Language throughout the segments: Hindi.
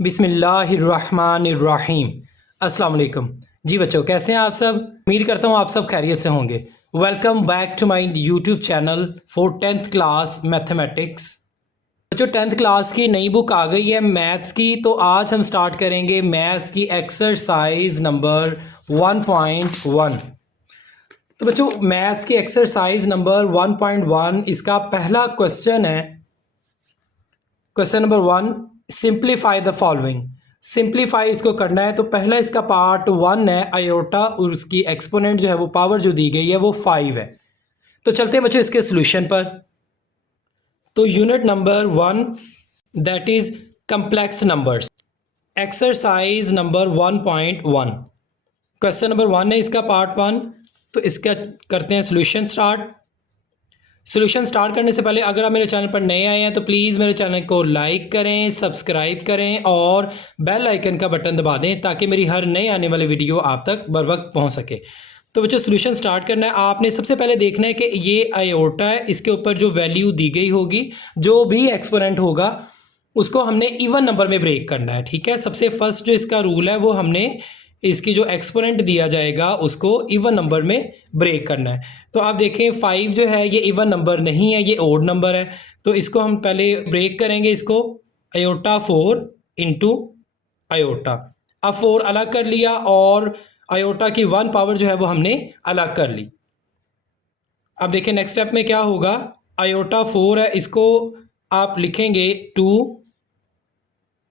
बिस्मिल्लाहिर्रहमानिर्रहीम। अस्सलाम वालेकुम। जी बच्चों, कैसे हैं आप सब? उम्मीद करता हूँ आप सब खैरियत से होंगे। Welcome back to my YouTube channel for 10th class mathematics. बच्चों, 10th क्लास की नई बुक आ गई है मैथ्स की, तो आज हम स्टार्ट करेंगे मैथ्स की एक्सरसाइज नंबर 1.1। तो बच्चों, मैथ्स की एक्सरसाइज नंबर 1.1 इसका पहला क्वेश्चन है। Question number 1, simplify the following. Simplify इसको करना है, तो पहला इसका पार्ट 1 है आयोटा, और उसकी एक्सपोनेंट जो है वो पावर जो दी गई है वो 5 है। तो चलते हैं बच्चों इसके सोल्यूशन पर। तो unit number 1 that is complex numbers, exercise number 1.1। Question number 1 है इसका पार्ट 1। तो इसका करते हैं सोल्यूशन स्टार्ट। सोल्यूशन स्टार्ट करने से पहले अगर आप मेरे चैनल पर नए आए हैं तो प्लीज़ मेरे चैनल को लाइक करें, सब्सक्राइब करें और बेल आइकन का बटन दबा दें ताकि मेरी हर नए आने वाली वीडियो आप तक बर वक्त पहुँच सके। तो बच्चों, सोल्यूशन स्टार्ट करना है। आपने सबसे पहले देखना है कि ये आयोटा है, इसके ऊपर जो वैल्यू दी गई होगी, जो भी एक्सपोनेंट होगा उसको हमने इवन नंबर में ब्रेक करना है। ठीक है, सबसे फर्स्ट जो इसका रूल है वो हमने इसकी जो एक्सपोनेंट दिया जाएगा उसको इवन नंबर में ब्रेक करना है। तो आप देखें 5 जो है ये इवन नंबर नहीं है, ये ओड नंबर है। तो इसको हम पहले ब्रेक करेंगे, इसको आयोटा 4 इंटू आयोटा। अब 4 अलग कर लिया और आयोटा की 1 पावर जो है वो हमने अलग कर ली। अब देखें नेक्स्ट स्टेप में क्या होगा। आयोटा 4 है, इसको आप लिखेंगे 2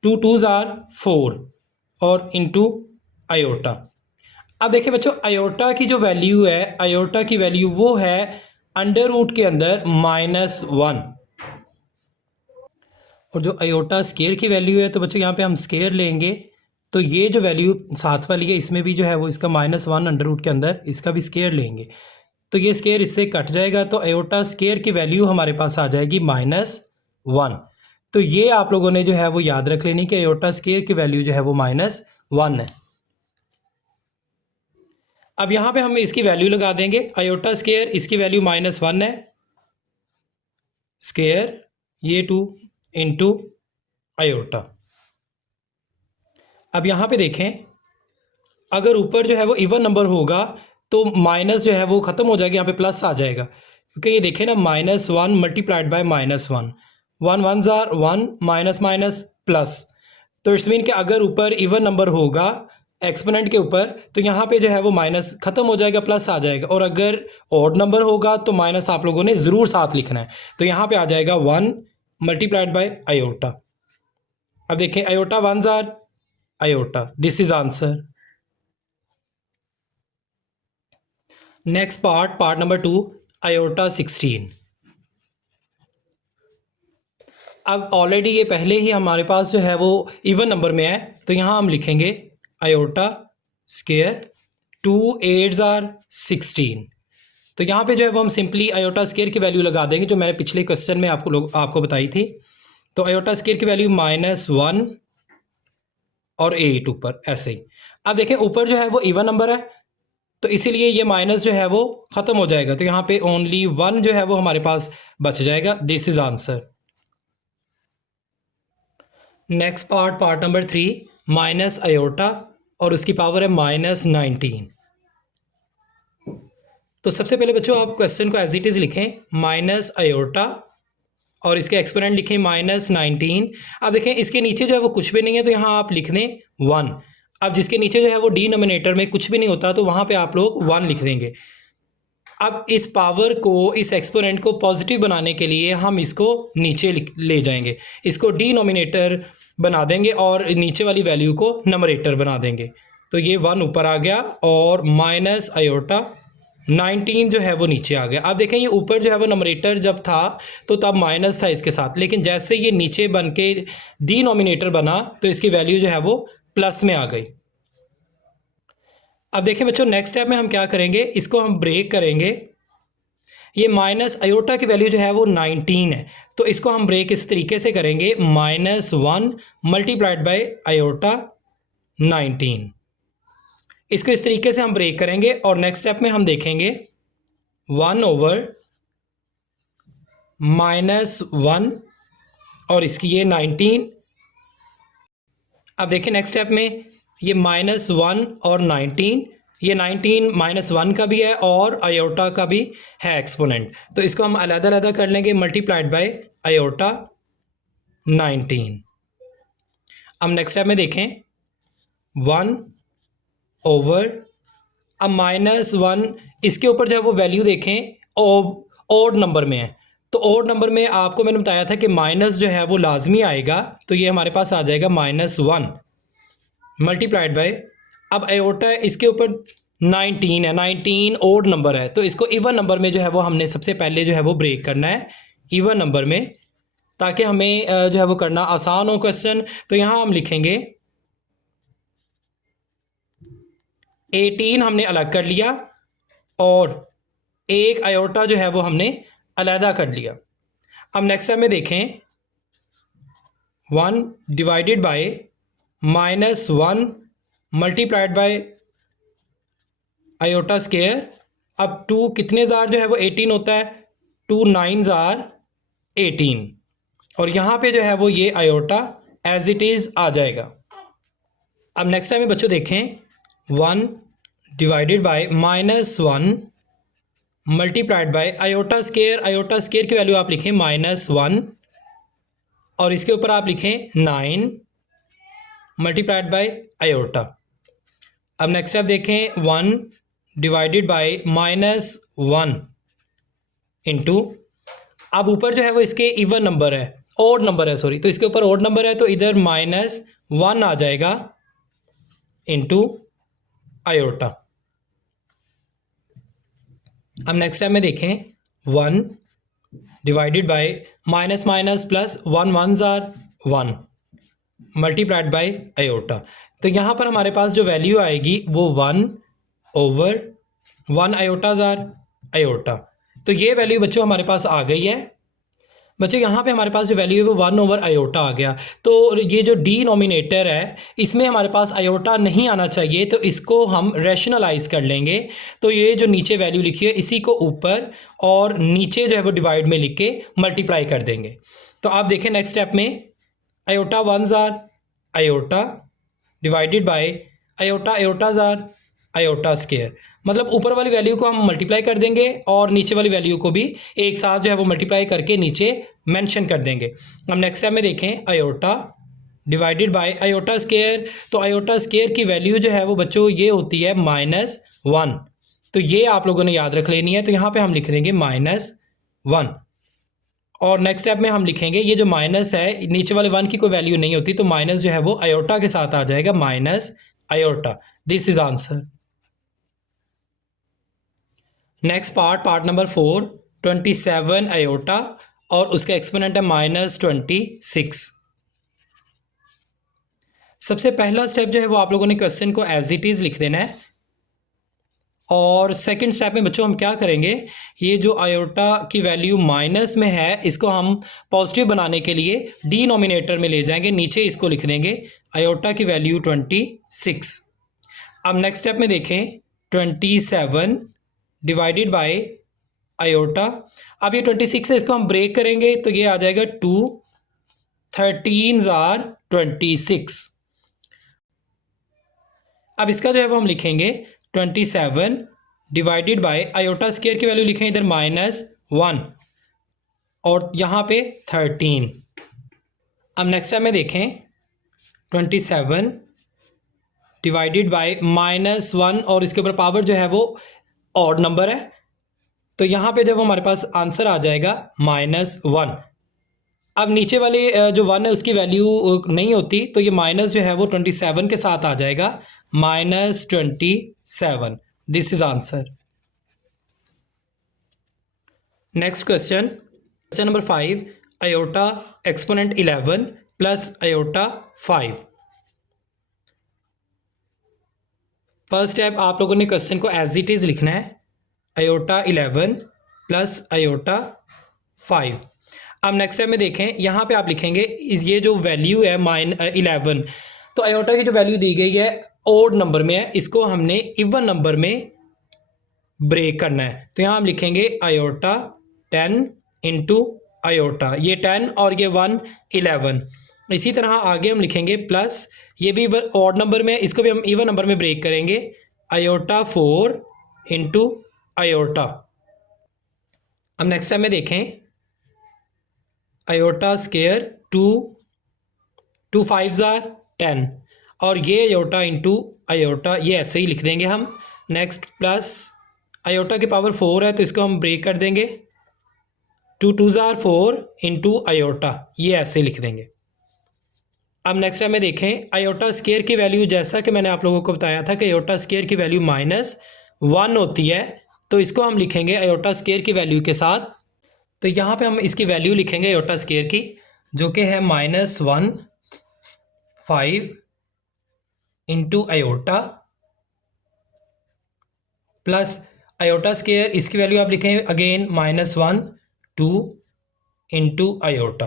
2s आर 4 और इंटू आयोटा। अब देखिए बच्चों, आयोटा की जो वैल्यू है, आयोटा की वैल्यू वो है अंडर रूट के अंदर -1। और जो आयोटा स्केयर की वैल्यू है, तो बच्चों यहाँ पे हम स्केयर लेंगे। तो ये जो वैल्यू साथ वाली है इसमें भी जो है वो इसका -1 अंडर रूट के अंदर इसका भी स्केयर लेंगे। तो ये स्केयर इससे कट जाएगा, तो आयोटा स्केयर की वैल्यू हमारे पास आ जाएगी -1। तो ये आप लोगों ने जो है वो याद रख लेनी कि आयोटा स्केयर की वैल्यू जो है वो -1 है। अब यहाँ पे हम इसकी वैल्यू लगा देंगे। आयोटा स्केयर इसकी वैल्यू -1 है, स्केयर ये 2 इंटू आयोटा। अब यहाँ पे देखें, अगर ऊपर जो है वो इवन नंबर होगा तो माइनस जो है वो ख़त्म हो जाएगा, यहाँ पे प्लस आ जाएगा। क्योंकि ये देखें ना, -1 multiplied by -1, 1 1s are 1 minus minus plus. तो इट्स मीन कि अगर ऊपर इवन नंबर होगा एक्सपोनेंट के ऊपर तो यहाँ पे जो है वो माइनस ख़त्म हो जाएगा, प्लस आ जाएगा। और अगर ऑड नंबर होगा तो माइनस आप लोगों ने ज़रूर साथ लिखना है। तो यहाँ पे आ जाएगा 1 मल्टीप्लाइड बाय आयोटा। अब देखें iota 1s are iota, this is answer. Next part number 2, iota 16। अब ऑलरेडी ये पहले ही हमारे पास जो है वो इवन नंबर में है, तो यहाँ हम लिखेंगे आयोटा स्केयर 2 8s आर 16। तो यहाँ पे जो है वो हम सिंपली आयोटा स्केयर की वैल्यू लगा देंगे जो मैंने पिछले क्वेश्चन में आपको बताई थी। तो आयोटा स्केयर की वैल्यू -1 और 8 ऊपर ऐसे ही। अब देखें ऊपर जो है वो इवन नंबर है, तो इसीलिए ये माइनस जो है वो ख़त्म हो जाएगा। तो यहाँ पे ओनली 1 जो है वो हमारे पास बच जाएगा। This is answer. Next part number 3, minus iota और उसकी पावर है -19। तो सबसे पहले बच्चों आप क्वेश्चन को एज इट इज़ लिखें, माइनस आयोटा और इसके एक्सपोनेंट लिखें -19। अब देखें इसके नीचे जो है वो कुछ भी नहीं है, तो यहाँ आप लिख दें 1। अब जिसके नीचे जो है वो डिनोमिनेटर में कुछ भी नहीं होता तो वहाँ पे आप लोग 1 लिख देंगे। अब इस पावर को, इस एक्सपोनेंट को पॉजिटिव बनाने के लिए हम इसको नीचे ले जाएंगे, इसको डिनोमिनेटर बना देंगे और नीचे वाली वैल्यू को नंबरेटर बना देंगे। तो ये 1 ऊपर आ गया और माइनस आयोटा 19 जो है वो नीचे आ गया। अब देखें ये ऊपर जो है वो नंबरेटर जब था तो तब माइनस था इसके साथ, लेकिन जैसे ये नीचे बन के डिनोमिनेटर बना तो इसकी वैल्यू जो है वो प्लस में आ गई। अब देखें बच्चों, नेक्स्ट स्टेप में हम क्या करेंगे, इसको हम ब्रेक करेंगे। ये माइनस आयोटा की वैल्यू जो है वो 19 है, तो इसको हम ब्रेक इस तरीके से करेंगे, -1 मल्टीप्लाइड बाय आयोटा 19। इसको इस तरीके से हम ब्रेक करेंगे और नेक्स्ट स्टेप में हम देखेंगे 1 ओवर -1 और इसकी ये 19 अब देखिए नेक्स्ट स्टेप में ये -1 और 19, ये 19 -1 का भी है और आयोटा का भी है एक्सपोनेंट, तो इसको हम अलग-अलग कर लेंगे, मल्टीप्लाइड बाय आयोटा 19। अब नेक्स्ट स्टेप में देखें 1 ओवर, अब -1 इसके ऊपर जब वो वैल्यू देखें ओड नंबर में है, तो ओड नंबर में आपको मैंने बताया था कि माइनस जो है वो लाजमी आएगा, तो ये हमारे पास आ जाएगा -1 मल्टीप्लाइड बाय, अब आयोटा इसके ऊपर 19 है, 19 ओड नंबर है, तो इसको इवन नंबर में जो है वो हमने सबसे पहले जो है वो ब्रेक करना है इवन नंबर में, ताकि हमें जो है वो करना आसान हो क्वेश्चन। तो यहाँ हम लिखेंगे 18 हमने अलग कर लिया और एक आयोटा जो है वो हमने अलहदा कर लिया। अब नेक्स्ट स्टेप में देखें 1 divided bye -1 multiplied by iota square. अब 2 कितने ज़ार जो है वो 18 होता है, 2 9 ज़ार 18, और यहाँ पे जो है वो ये आयोटा एज इट इज़ आ जाएगा। अब नेक्स्ट टाइम में बच्चों देखें 1 divided bye -1 multiplied by iota square की वैल्यू आप लिखें -1 और इसके ऊपर आप लिखें 9 मल्टीप्लाइड बाय आयोटा। अब नेक्स्ट आप देखें 1 डिवाइडेड बाय -1 इंटू, अब ऊपर जो है वो इसके इवन नंबर है, ओड नंबर है सॉरी, तो इसके ऊपर ओड नंबर है तो इधर -1 आ जाएगा इंटू आयोटा। अब नेक्स्ट टाइम में देखें 1 डिवाइडेड बाय माइनस प्लस 1 1 ज़ार 1 मल्टीप्लाइड बाय आयोटा, तो यहाँ पर हमारे पास जो वैल्यू आएगी वो 1 ओवर 1 आयोटा ज़ार आयोटा, तो ये वैल्यू बच्चों हमारे पास आ गई है। बच्चों यहाँ पे हमारे पास जो वैल्यू है वो 1 ओवर आयोटा आ गया, तो ये जो डिनोमिनेटर है इसमें हमारे पास आयोटा नहीं आना चाहिए, तो इसको हम रैशनलाइज कर लेंगे। तो ये जो नीचे वैल्यू लिखी है इसी को ऊपर और नीचे जो है वो डिवाइड में लिख के मल्टीप्लाई कर देंगे। तो आप देखें नेक्स्ट स्टेप में आयोटा 1 ज़ार आयोटा डिवाइडेड बाय आयोटा ज़ार आयोटा स्केयर, मतलब ऊपर वाली वैल्यू को हम मल्टीप्लाई कर देंगे और नीचे वाली वैल्यू को भी एक साथ जो है वो मल्टीप्लाई करके नीचे मेंशन कर देंगे। अब नेक्स्ट टाइम में देखें iota divided by iota square, तो आयोटा स्केयर की वैल्यू जो है वो बच्चों ये होती है -1, तो ये आप लोगों ने याद रख लेनी है। तो यहाँ पे हम लिख देंगे -1 और नेक्स्ट स्टेप में हम लिखेंगे ये जो माइनस है नीचे वाले 1 की कोई वैल्यू नहीं होती, तो माइनस जो है वो आयोटा के साथ आ जाएगा minus iota. This is answer. Next part number 4 27 iota और उसका एक्सपोनेंट है -26। सबसे पहला स्टेप जो है वो आप लोगों ने क्वेश्चन को एज इट इज़ लिख देना है, और सेकंड स्टेप में बच्चों हम क्या करेंगे, ये जो आयोटा की वैल्यू माइनस में है इसको हम पॉजिटिव बनाने के लिए डिनोमिनेटर में ले जाएंगे, नीचे इसको लिख देंगे आयोटा की वैल्यू 26। अब नेक्स्ट स्टेप में देखें 27 डिवाइडेड बाय आयोटा, अब ये 26 है इसको हम ब्रेक करेंगे तो ये आ जाएगा 2 13 ज़ार 26। अब इसका जो है वो हम लिखेंगे 27 डिवाइडेड बाय आयोटा स्केयर की वैल्यू लिखें इधर -1 और यहाँ पे 13। अब नेक्स्ट टाइम में देखें 27 डिवाइडेड बाय -1 और इसके ऊपर पावर जो है वो ऑड नंबर है, तो यहाँ पे जब हमारे पास आंसर आ जाएगा -1। अब नीचे वाले जो 1 है उसकी वैल्यू नहीं होती, तो ये माइनस जो है वो 27 के साथ आ जाएगा -27। This is answer. Next question number 5 iota exponent 11 plus iota 5। First step आप लोगों ने क्वेश्चन को एज इट इज़ लिखना है, आयोटा 11 प्लस आयोटा 5। अब नेक्स्ट स्टेप में देखें यहाँ पे आप लिखेंगे ये जो वैल्यू है -11, तो आयोटा की जो वैल्यू दी गई है ओड नंबर में है, इसको हमने इवन नंबर में ब्रेक करना है, तो यहाँ हम लिखेंगे आयोटा 10 इंटू आयोटा, ये 10 और ये 1 11। इसी तरह आगे हम लिखेंगे प्लस ये भी ऑड नंबर में, इसको भी हम इवन नंबर में ब्रेक करेंगे, आयोटा 4 इंटू आयोटा। अब नेक्स्ट टाइम में देखें, आयोटा स्केयर 2, 2 5s are 10, और ये आयोटा इंटू आयोटा, ये ऐसे ही लिख देंगे हम। नेक्स्ट प्लस आयोटा की पावर 4 है तो इसको हम ब्रेक कर देंगे, 2 2s are 4 इंटू आयोटा, ये ऐसे लिख देंगे। अब नेक्स्ट टाइम में देखें, आयोटा स्केयर की वैल्यू, जैसा कि मैंने आप लोगों को बताया था कि आयोटा स्केयर की वैल्यू -1 होती है, तो इसको हम लिखेंगे आयोटा स्केयर की वैल्यू के साथ। तो यहाँ पे हम इसकी वैल्यू लिखेंगे आयोटा स्केयर की, जो कि है -1 5 into iota, plus iota square, इसकी वैल्यू आप लिखें अगेन -1 2 इंटू आयोटा।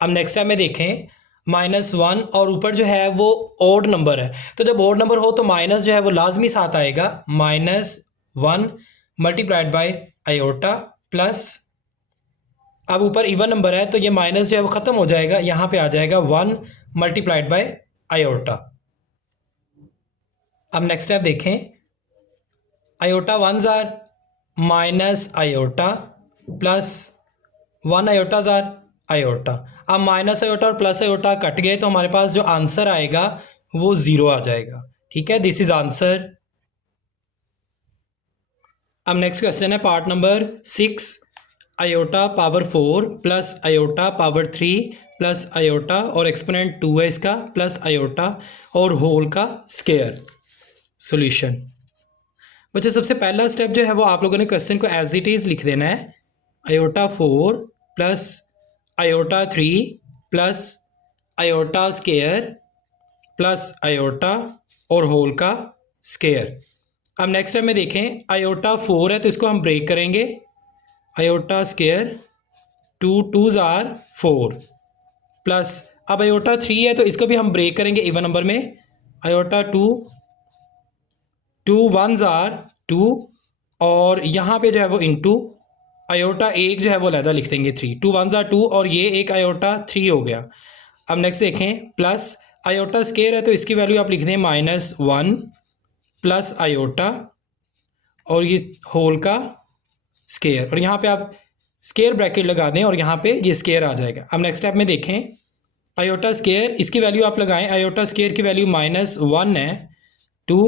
अब नेक्स्ट टाइम में देखें, -1 और ऊपर जो है वो ऑड नंबर है, तो जब ऑड नंबर हो तो माइनस जो है वो लाजमी साथ आएगा, -1 मल्टीप्लाइड बाय आयोटा, प्लस अब ऊपर इवन नंबर है तो ये माइनस जो है वो ख़त्म हो जाएगा, यहाँ पे आ जाएगा 1 मल्टीप्लाइड बाय आयोटा। अब नेक्स्ट स्टेप देखें, iota 1s are minus iota plus 1 iotas are iota. अब माइनस आयोटा और प्लस आयोटा कट गए तो हमारे पास जो आंसर आएगा वो 0 आ जाएगा। ठीक है, दिस इज आंसर। अब नेक्स्ट क्वेश्चन है part number 6, iota power 4 plus iota power 3 plus iota और एक्सपोनेंट 2 है इसका, प्लस आयोटा और होल का स्क्वायर। सॉल्यूशन बच्चों, सबसे पहला स्टेप जो है वो आप लोगों ने क्वेश्चन को एज इट इज़ लिख देना है, iota 4 plus iota 3 plus iota square plus iota और होल का स्क्वायर। अब नेक्स्ट टाइम में देखें, आयोटा 4 है तो इसको हम ब्रेक करेंगे, iota square 2 2s are 4 plus अब आयोटा 3 है तो इसको भी हम ब्रेक करेंगे इवन नंबर में, आयोटा 2 2 1s are 2 और यहाँ पे जो है वो इंटू आयोटा एक जो है वो अलहदा लिख देंगे 3, 2 1s are 2 और ये एक आयोटा 3 हो गया। अब नेक्स्ट देखें, प्लस आयोटा स्क्वायर है तो इसकी वैल्यू आप लिख दें -1 प्लस आयोटा और ये होल का स्क्वायर, और यहाँ पे आप स्क्वायर ब्रैकेट लगा दें और यहाँ पे ये स्क्वायर आ जाएगा। अब नेक्स्ट स्टेप में देखें, आयोटा स्क्वायर, इसकी वैल्यू आप लगाएं, आयोटा स्क्वायर की वैल्यू -1 है, 2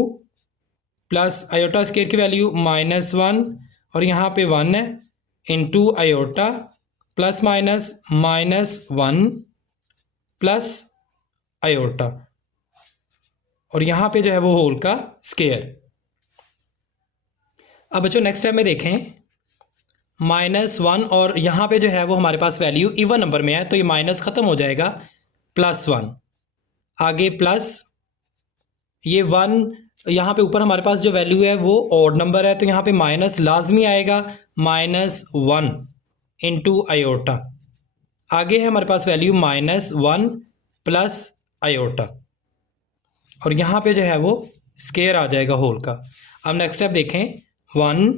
प्लस आयोटा स्क्वायर की वैल्यू -1 और यहाँ पे 1 है into iota plus minus -1 plus iota और यहाँ पे जो है वो होल का स्क्वायर। अब बच्चों नेक्स्ट स्टेप में देखें, -1 और यहाँ पे जो है वो हमारे पास वैल्यू इवन नंबर में है तो ये माइनस ख़त्म हो जाएगा, +1 आगे प्लस ये 1, यहाँ पे ऊपर हमारे पास जो वैल्यू है वो ऑड नंबर है तो यहाँ पे माइनस लाजमी आएगा, -1 इंटू आयोटा, आगे है हमारे पास वैल्यू -1 प्लस आयोटा और यहाँ पे जो है वो स्क्वायर आ जाएगा होल का। अब नेक्स्ट स्टेप देखें, 1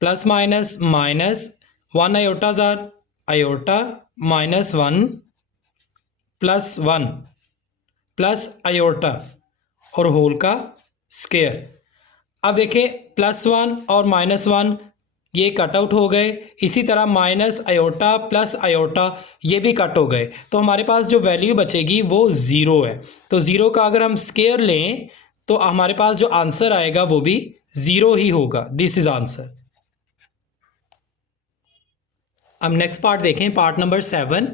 प्लस माइनस -1 आयोटा जार आयोटा -1 प्लस 1 प्लस आयोटा और होल का स्क्वायर। अब देखें +1 और -1 ये कट आउट हो गए, इसी तरह माइनस आयोटा प्लस आयोटा ये भी कट हो गए तो हमारे पास जो वैल्यू बचेगी वो 0 है। तो 0 का अगर हम स्क्वायर लें तो हमारे पास जो आंसर आएगा वो भी 0 ही होगा। This is answer. अब नेक्स्ट पार्ट देखें, पार्ट नंबर 7,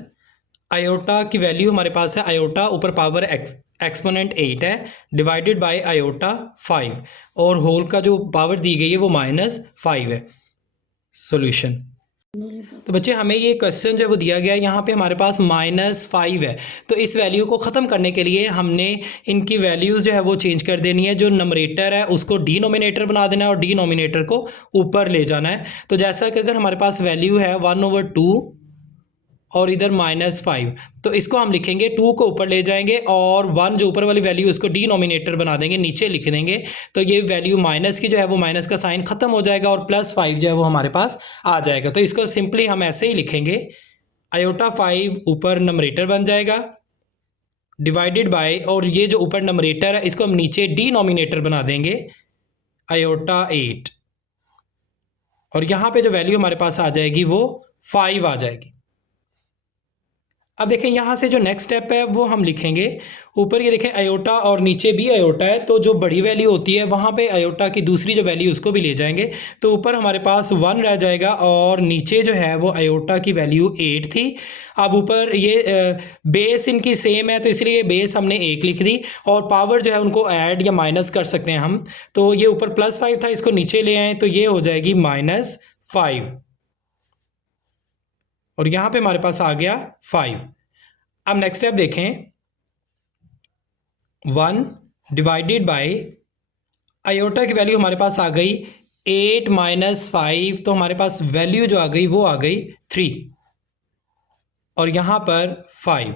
आयोटा की वैल्यू हमारे पास है, आयोटा ऊपर पावर एक्सपोनेंट 8 है डिवाइडेड बाय आयोटा 5 और होल का जो पावर दी गई है वो -5 है। सॉल्यूशन। तो बच्चे हमें ये क्वेश्चन जो वो दिया गया है, यहाँ पे हमारे पास -5 है तो इस वैल्यू को ख़त्म करने के लिए हमने इनकी वैल्यूज़ जो है वो चेंज कर देनी है। जो नंबरेटर है उसको डिनोमिनेटर बना देना है और डिनोमिनेटर को ऊपर ले जाना है। तो जैसा कि अगर हमारे पास वैल्यू है 1/2 और इधर -5 तो इसको हम लिखेंगे 2 को ऊपर ले जाएंगे और 1 जो ऊपर वाली वैल्यू उसको डिनोमिनेटर बना देंगे, नीचे लिख देंगे तो ये वैल्यू माइनस की जो है वो माइनस का साइन ख़त्म हो जाएगा और +5 जो है वो हमारे पास आ जाएगा। तो इसको सिंपली हम ऐसे ही लिखेंगे, आयोटा 5 ऊपर नंबरेटर बन जाएगा डिवाइडेड बाय, और ये जो ऊपर नंबरेटर है इसको हम नीचे डिनोमिनेटर बना देंगे, आयोटा 8, और यहाँ पे जो वैल्यू हमारे पास आ जाएगी वो 5 आ जाएगी। अब देखें यहाँ से जो नेक्स्ट स्टेप है वो हम लिखेंगे, ऊपर ये देखें आयोटा और नीचे भी आयोटा है, तो जो बड़ी वैल्यू होती है वहाँ पे आयोटा की दूसरी जो वैल्यू उसको भी ले जाएंगे, तो ऊपर हमारे पास 1 रह जाएगा और नीचे जो है वो आयोटा की वैल्यू 8 थी। अब ऊपर ये बेस इनकी सेम है तो इसलिए बेस हमने 1 लिख दी, और पावर जो है उनको ऐड या माइनस कर सकते हैं हम, तो ये ऊपर +5 था, इसको नीचे ले आए तो ये हो जाएगी -5, और यहाँ पे हमारे पास आ गया 5। अब नेक्स्ट स्टेप देखें, 1 डिवाइडेड बाय, आयोटा की वैल्यू हमारे पास आ गई 8 - 5, तो हमारे पास वैल्यू जो आ गई वो आ गई 3, और यहाँ पर 5।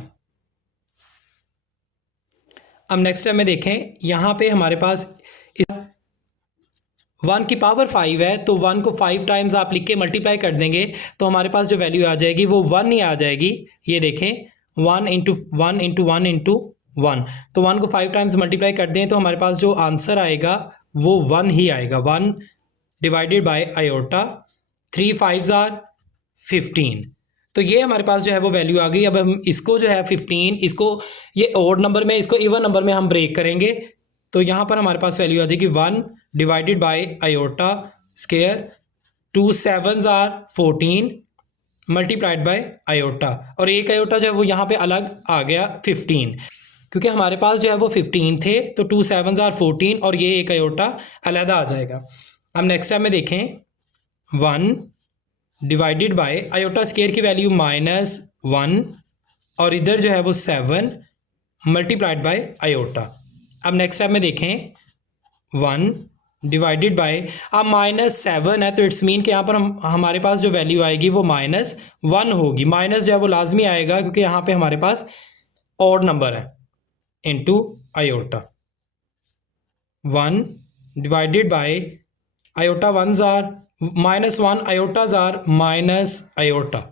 अब नेक्स्ट स्टेप में देखें, यहाँ पे हमारे पास 1 की पावर 5 है, तो 1 को 5 टाइम्स आप लिख के मल्टीप्लाई कर देंगे तो हमारे पास जो वैल्यू आ जाएगी वो 1 ही आ जाएगी। ये देखें 1 × 1 × 1 × 1, तो 1 को 5 टाइम्स मल्टीप्लाई कर दें तो हमारे पास जो आंसर आएगा वो 1 ही आएगा। 1 divided by iota, 3 5s are 15, तो ये हमारे पास जो है वो वैल्यू आ गई। अब हम इसको जो है 15, इसको ये ऑड नंबर में, इसको इवन नंबर में हम ब्रेक करेंगे, तो यहाँ पर हमारे पास वैल्यू आ जाएगी 1 divided by iota square, 2 7s are 14 multiplied by iota, और एक आयोटा जो है वो यहाँ पे अलग आ गया 15, क्योंकि हमारे पास जो है वो 15 थे, तो 2 7s are 14 और ये एक आयोटा अलग आ जाएगा। अब नेक्स्ट स्टेप में देखें, 1 डिवाइडेड बाय आयोटा स्क्वायर की वैल्यू -1, और इधर जो है वो 7 मल्टीप्लाइड बाय आयोटा। अब नेक्स्ट स्टेप में देखें, 1 डिवाइडेड बाय, अब -7 है तो इट्स मीन कि यहाँ पर हमारे पास जो वैल्यू आएगी वो -1 होगी। माइनस जो है वो लाजमी आएगा क्योंकि यहाँ पे हमारे पास ऑड नंबर है, into iota. 1 divided by iota 1s are -1, iotas are minus iota.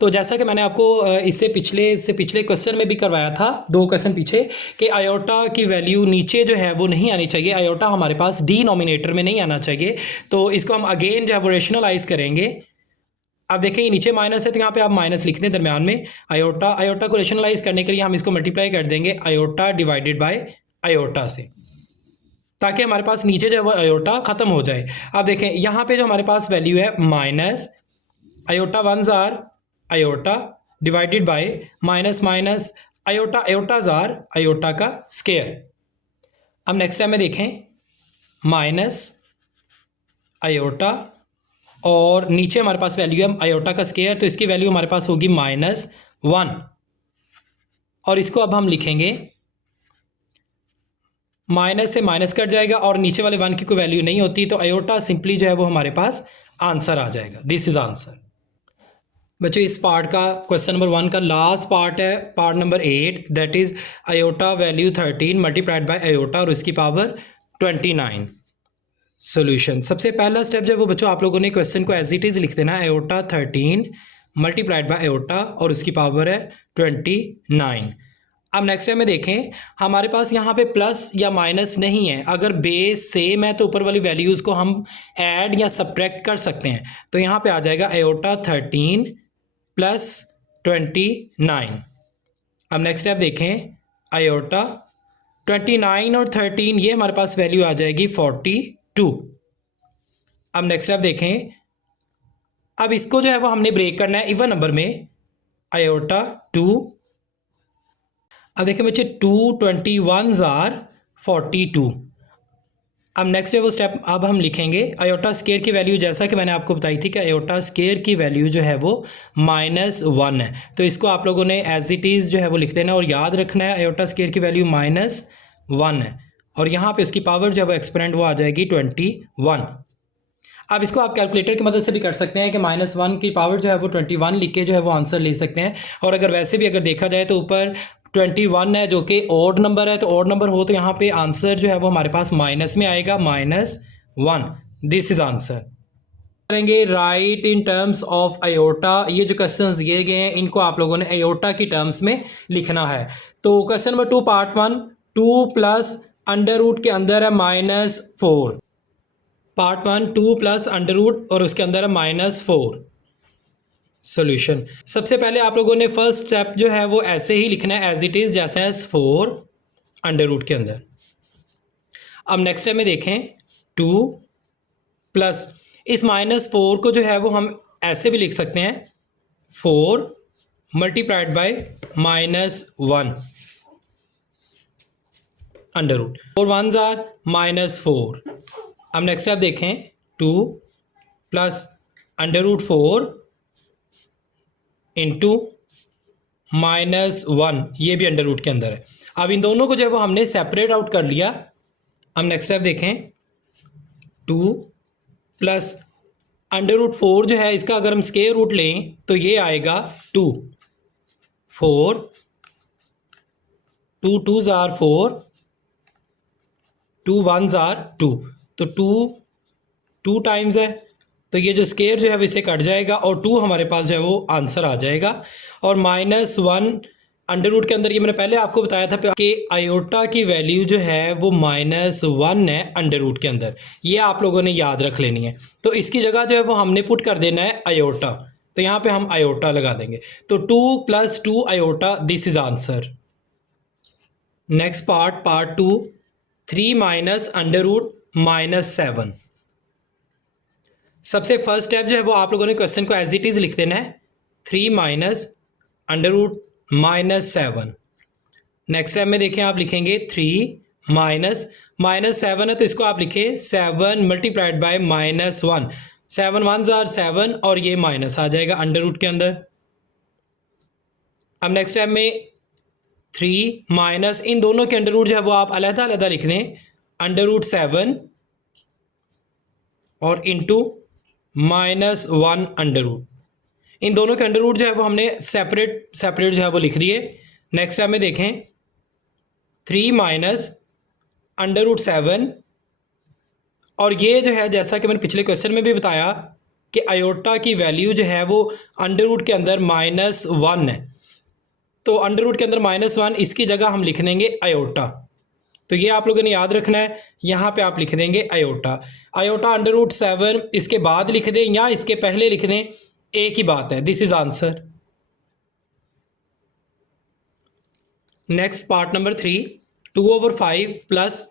तो जैसा कि मैंने आपको इससे पिछले क्वेश्चन में भी करवाया था, 2 क्वेश्चन पीछे, कि आयोटा की वैल्यू नीचे जो है वो नहीं आनी चाहिए, आयोटा हमारे पास डिनोमिनेटर में नहीं आना चाहिए, तो इसको हम अगेन जो है वो रेशनलाइज करेंगे। अब देखें ये नीचे माइनस है तो यहाँ पे आप माइनस लिख दें दरम्यान में, आयोटा को रेशनलाइज करने के लिए हम इसको मल्टीप्लाई कर देंगे आयोटा डिवाइडेड बाय आयोटा से, ताकि हमारे पास नीचे जो है वो आयोटा ख़त्म हो जाए। अब देखें यहाँ पे जो हमारे पास वैल्यू है minus iota 1s are iota divided by minus iotas are iota का स्क्वायर। अब नेक्स्ट टाइम में देखें, माइनस आयोटा और नीचे हमारे पास वैल्यू है आयोटा का स्क्वायर, तो इसकी वैल्यू हमारे पास होगी -1, और इसको अब हम लिखेंगे, माइनस से माइनस कट जाएगा और नीचे वाले 1 की कोई वैल्यू नहीं होती, तो आयोटा सिंपली जो है वो हमारे पास आंसर आ जाएगा। This is answer. बच्चों इस पार्ट का क्वेश्चन नंबर 1 का लास्ट पार्ट है, part number 8, that is iota value 13 multiplied by iota और उसकी पावर 29। सॉल्यूशन, सबसे पहला स्टेप जो है वो बच्चों आप लोगों ने क्वेश्चन को एज इट इज लिख देना है, आयोटा 13 मल्टीप्लाइड बाय आयोटा और उसकी पावर है 29। अब नेक्स्ट टाइम में देखें, हमारे पास यहाँ पे प्लस या माइनस नहीं है, अगर बेस सेम है तो ऊपर वाली वैल्यूज़ को हम ऐड या सब्ट्रैक्ट कर सकते हैं, तो यहाँ पे आ जाएगा आयोटा 13 + 29। अब नेक्स्ट स्टेप देखें, आयोटा 29 और 13 ये हमारे पास वैल्यू आ जाएगी 42। अब नेक्स्ट स्टेप देखें, अब इसको जो है वो हमने ब्रेक करना है इवन नंबर में, आयोटा 2। अब देखिए बच्चे 2 21s are 42। अब नेक्स्ट है वो स्टेप अब हम लिखेंगे, आयोटा स्क्वायर की वैल्यू जैसा कि मैंने आपको बताई थी कि आयोटा स्क्वायर की वैल्यू जो है वो -1 है, तो इसको आप लोगों ने एज इट इज़ जो है वो लिख देना और याद रखना है आयोटा स्क्वायर की वैल्यू -1 है, और यहाँ पे उसकी पावर जो है वो एक्सपोनेंट वो आ जाएगी 21। अब इसको आप कैलकुलेटर की मदद से भी कर सकते हैं कि -1 की पावर जो है वो 21 लिख के जो है वो आंसर ले सकते हैं, और अगर वैसे भी अगर देखा जाए तो ऊपर 21 है जो कि ऑड नंबर है, तो ऑड नंबर हो तो यहाँ पे आंसर जो है वो हमारे पास माइनस में आएगा, -1। This is answer. करेंगे write in terms of iota. ये जो क्वेश्चंस दिए गए हैं इनको आप लोगों ने आयोटा की टर्म्स में लिखना है। तो question number 2 part 1, 2 plus under root के अंदर है -4। पार्ट 1 2 प्लस अंडर रूट और उसके अंदर है -4। सॉल्यूशन, सबसे पहले आप लोगों ने फर्स्ट स्टेप जो है वो ऐसे ही लिखना है एज इट इज़, जैसे है 4 अंडर रूट के अंदर। अब नेक्स्ट स्टेप में देखें 2 प्लस इस -4 को जो है वो हम ऐसे भी लिख सकते हैं 4 multiplied by -1 under root, 4 1s are -4। अब नेक्स्ट स्टेप देखें 2 प्लस अंडर रूट 4 इंटू -1, ये भी अंडर रूट के अंदर है। अब इन दोनों को जो है वो हमने सेपरेट आउट कर लिया। अब नेक्स्ट स्टेप देखें 2 प्लस अंडर रूट 4 जो है इसका अगर हम स्क्वायर रूट लें तो ये आएगा 2, 4 2 2s आर 4, 2 1s आर 2, तो 2 टाइम्स है, तो ये जो स्क्वायर जो है वो इसे कट जाएगा और 2 हमारे पास जो है वो आंसर आ जाएगा। और -1 अंडर रूट के अंदर, ये मैंने पहले आपको बताया था कि आयोटा की वैल्यू जो है वो -1 है अंडर रूट के अंदर, ये आप लोगों ने याद रख लेनी है। तो इसकी जगह जो है वो हमने पुट कर देना है आयोटा, तो यहाँ पे हम आयोटा लगा देंगे। तो 2 + 2 iota, this is answer. Next part 2 3 minus under root -7। सबसे फर्स्ट स्टेप जो है वो आप लोगों ने क्वेश्चन को एज इट इज़ लिख देना है 3 minus under root -7। Next step में देखें आप लिखेंगे 3 माइनस -7 है तो इसको आप लिखें 7 मल्टीप्लाइड बाय -1, 7 1s आर 7 और ये माइनस आ जाएगा अंडर रूट के अंदर। अब नेक्स्ट स्टेप में 3 माइनस इन दोनों के अंडर रूट जो है वो आप अलग अलग लिख दें, अंडर रूट 7 और इंटू -1 अंडर रूट, इन दोनों के अंडर रूट जो है वो हमने सेपरेट जो है वो लिख दिए। नेक्स्ट स्टेप में देखें 3 माइनस अंडर रूट 7 और ये जो है जैसा कि मैंने पिछले क्वेश्चन में भी बताया कि आयोटा की वैल्यू जो है वो अंडर रूट के अंदर -1 है, तो अंडर रूट के अंदर -1 इसकी जगह हम लिख देंगे आयोटा। तो ये आप लोगों ने याद रखना है, यहाँ पे आप लिख देंगे आयोटा। आयोटा अंडर रूट 7 इसके बाद लिख दें या इसके पहले लिख दें, एक ही बात है, this is answer. Next part number 3 2/5 plus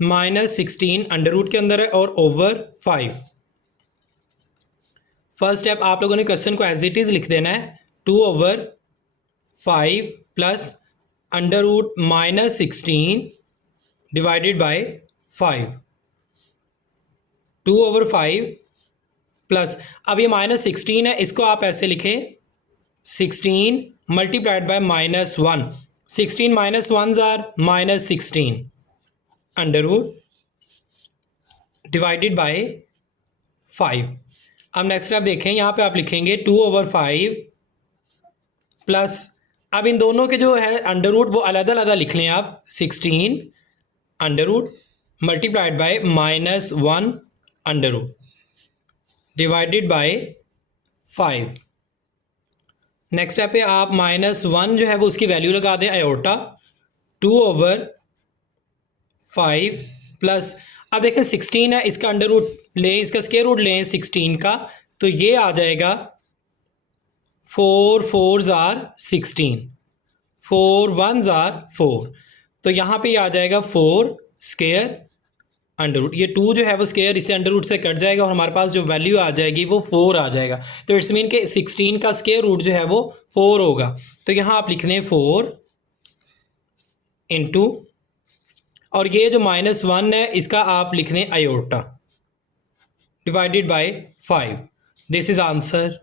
-16 under root के अंदर है और ओवर 5। फर्स्ट स्टेप आप लोगों ने क्वेश्चन को एज इट इज लिख देना है 2/5 plus under root -16 divided by 5, 2/5 plus, अब ये -16 है इसको आप ऐसे लिखें 16 multiplied by -1, 16 -1s are -16 under root divided by 5। अब नेक्स्ट स्टेप देखें, यहाँ पे आप लिखेंगे 2/5 प्लस, अब इन दोनों के जो है अंडर रूट वो अलग अलग लिख लें आप, 16 under root multiplied by -1 under root divided by 5। Next step पे आप -1 जो है वो उसकी वैल्यू लगा दें आयोटा, 2/5 प्लस, अब देखें 16 है इसका अंडर रूट लें, इसका स्क्वायर रूट लें 16 का, तो ये आ जाएगा 4 4s आर 16, 4 1s आर 4, तो यहाँ पे आ जाएगा 4 स्क्वायर अंडर रूट, ये 2 जो है वो स्क्वायर इसे अंडर रूट से कट जाएगा और हमारे पास जो वैल्यू आ जाएगी वो 4 आ जाएगा। तो इट्स मीन के 16 का स्क्वायर रूट जो है वो 4 होगा, तो यहाँ आप लिख दें 4 इंटू, और ये जो -1 है इसका आप लिख दें iota divided by 5, this is answer.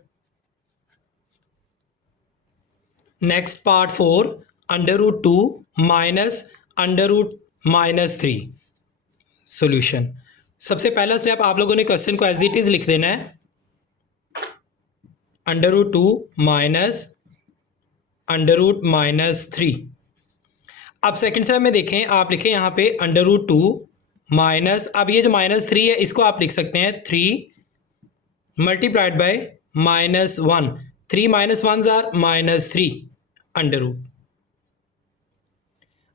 Next part 4 under root 2 minus under root -3 solution. सबसे पहला स्टेप आप लोगों ने क्वेश्चन को एज इट इज लिख देना है, under root 2 minus under root -3। अब सेकंड स्टेप में देखें, आप लिखें यहाँ पे अंडर रूट 2 माइनस, अब ये जो -3 है इसको आप लिख सकते हैं 3 multiplied by -1, 3 -1s are -3 under root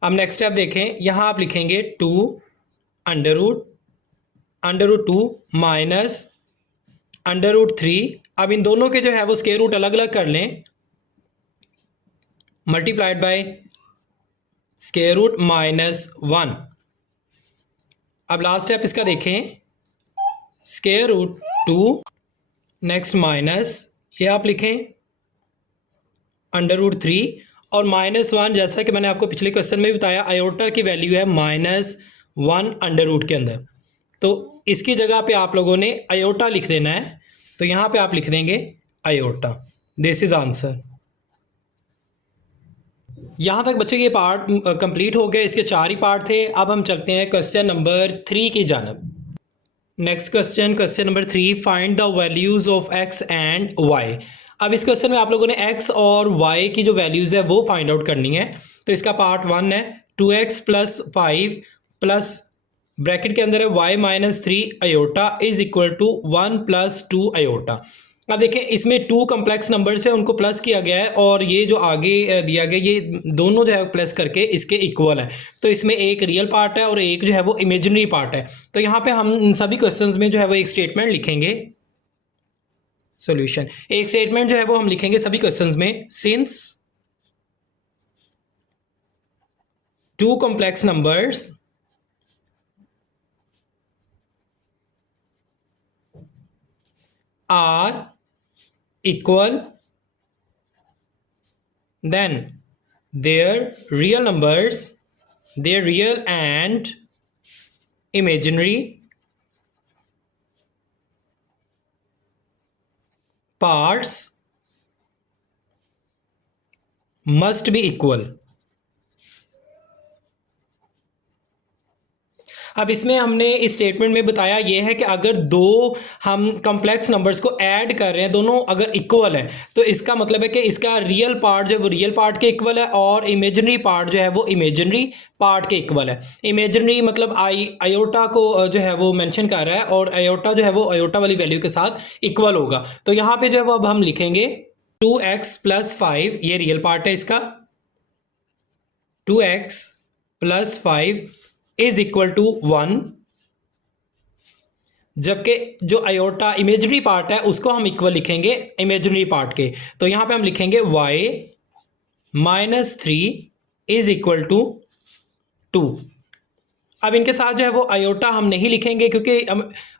अब नेक्स्ट स्टेप देखें, यहाँ आप लिखेंगे 2 under root 2 minus under root 3। अब इन दोनों के जो है वो स्क्वायर रूट अलग अलग कर लें, मल्टीप्लाइड बाय स्क्वायर रूट -1। अब लास्ट स्टेप इसका देखें, स्क्वायर रूट 2 नेक्स्ट माइनस, ये आप लिखें अंडर रूट 3 और -1, जैसा कि मैंने आपको पिछले क्वेश्चन में भी बताया आयोटा की वैल्यू है -1 अंडर रूट के अंदर, तो इसकी जगह पे आप लोगों ने आयोटा लिख देना है। तो यहाँ पे आप लिख देंगे आयोटा। This is answer. यहाँ तक बच्चों ये पार्ट कंप्लीट हो गया, इसके 4 ही पार्ट थे। अब हम चलते हैं क्वेश्चन नंबर 3 की जानब। Next question number 3, find the values of x and y। अब इस क्वेश्चन में आप लोगों ने x और y की जो वैल्यूज़ है वो फाइंड आउट करनी है। तो इसका पार्ट 1 है 2x + 5 प्लस ब्रैकेट के अंदर है y - 3 iota is equal to 1 + 2 iota. अब देखें, इसमें 2 कम्प्लेक्स नंबर्स है, उनको प्लस किया गया है और ये जो आगे दिया गया ये दोनों जो है प्लस करके इसके इक्वल है। तो इसमें एक रियल पार्ट है और एक जो है वो इमेजिनरी पार्ट है। तो यहाँ पे हम इन सभी क्वेश्चंस में जो है वो एक स्टेटमेंट लिखेंगे, सॉल्यूशन। एक स्टेटमेंट जो है वो हम लिखेंगे सभी क्वेश्चंस में, since 2 complex numbers are equal, then their real numbers, their real and imaginary parts must be equal। अब इसमें हमने इस स्टेटमेंट में बताया ये है कि अगर दो हम कॉम्प्लेक्स नंबर्स को ऐड कर रहे हैं, दोनों अगर इक्वल है, तो इसका मतलब है कि इसका रियल पार्ट जो है वो रियल पार्ट के इक्वल है और इमेजिनरी पार्ट जो है वो इमेजिनरी पार्ट के इक्वल है। इमेजिनरी मतलब आयोटा को जो है वो मेंशन कर रहा है और आयोटा जो है वो आयोटा वाली वैल्यू के साथ इक्वल होगा। तो यहाँ पे जो है वो अब हम लिखेंगे 2x + 5, ये रियल पार्ट है इसका, 2x + 5 इज इक्वल टू 1, जबकि जो आयोटा इमेजिनरी पार्ट है उसको हम इक्वल लिखेंगे इमेजिनरी पार्ट के। तो यहां पे हम लिखेंगे y - 3 इज इक्वल टू 2। अब इनके साथ जो है वो आयोटा हम नहीं लिखेंगे क्योंकि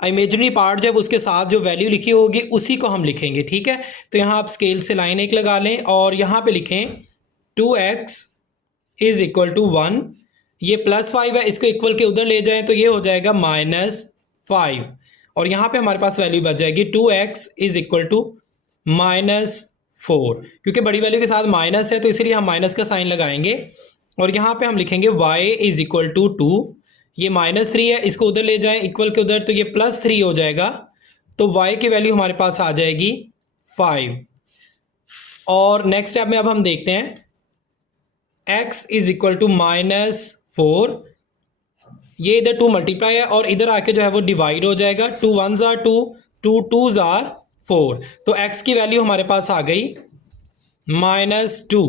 इमेजिनरी पार्ट जो है उसके साथ जो वैल्यू लिखी होगी उसी को हम लिखेंगे, ठीक है। तो यहां आप स्केल से लाइन एक लगा लें और यहां पे लिखें 2x इज इक्वल टू 1, ये +5 है, इसको इक्वल के उधर ले जाएं तो ये हो जाएगा -5 और यहाँ पे हमारे पास वैल्यू बच जाएगी 2x इज इक्वल टू -4। क्योंकि बड़ी वैल्यू के साथ माइनस है तो इसलिए हम माइनस का साइन लगाएंगे और यहाँ पे हम लिखेंगे y इज इक्वल टू 2, ये -3 है, इसको उधर ले जाएं इक्वल के उधर तो ये +3 हो जाएगा। तो y की वैल्यू हमारे पास आ जाएगी 5। और नेक्स्ट स्टेप में अब हम देखते हैं x इज इक्वल टू -4, ये इधर 2 मल्टीप्लाई है और इधर आके जो है वो डिवाइड हो जाएगा, 2 1s are 2, 2 2s are 4। तो x की वैल्यू हमारे पास आ गई -2,